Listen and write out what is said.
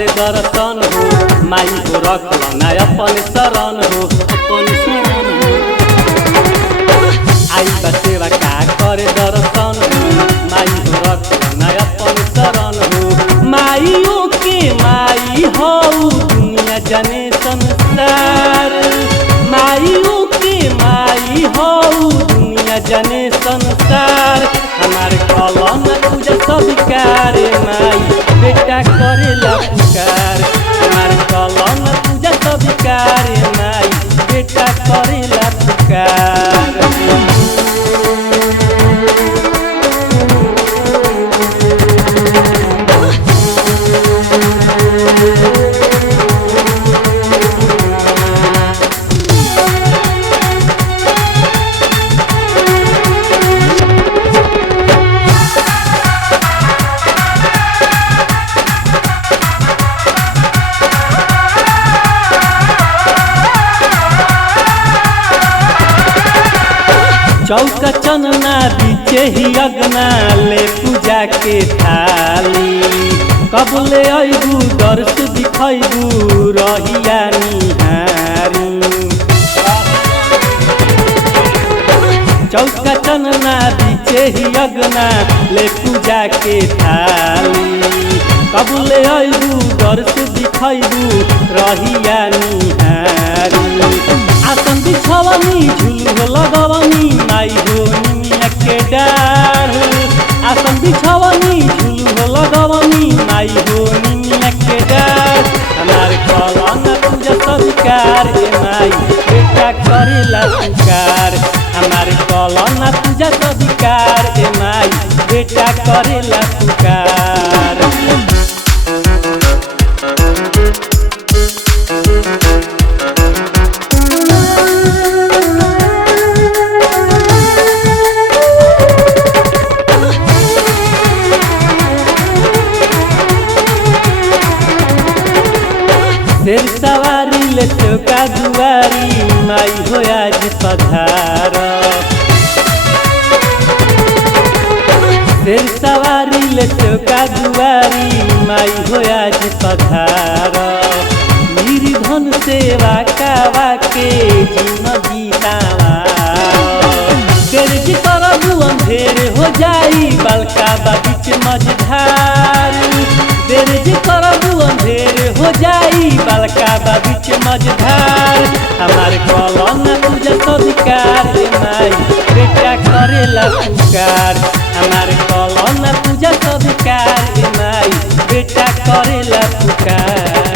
करे दर्शन हो, माई हो रखल ना अपन शरण हो, अपन शरण हो। आई बा सेवा का करे दर्शन हो, माई हो रखल ना अपन शरण हो। माइयो के माई हो दुनिया जने संसार, माइयो के माई हो दुनिया जने संसार। हमारे कलम पूजा स्वीकार माई बेटा करेला पुकार, हमारे कलम पूजा स्वीकार माई बेटा करेला पुकार। चौका चनना बीचे ही अगना ले पूजा के थाली, कब ले अबू दर्श दिखबू रहिया निहारी। चौका चनना बीचे ही अगना ले पूजा के थाली, कब ले अबू दर्श दिखबू रहिया निहारी। आसन बिछवनी झुलुह लगवनी माई हो निमिया के डार, आसन बिछवनी झुलुह लगवनी माई हो निमिया के डार। हमार कलम पूजा स्वीकार माई बेटा करेला पुकार, हमार कलम पूजा स्वीकार माई बेटा करेला पुकार। शेर सवारी ले चौका दुआरी माई हो आज पधार, शेर सवारी ले चौका दुआरी माई हो आज पधार। निर्धन सेवा कावा के जिंदगी तावा, तेरे करबू अंधेर हो जाई बलका बीच मझधार, तेरे करबू अंधेर हो जाई बलका बीच मझधार। हमार कलम पूजा स्वीकार माई बेटा करेला पुकार, हमार कलम पूजा स्वीकार माई बेटा करेला पुकार।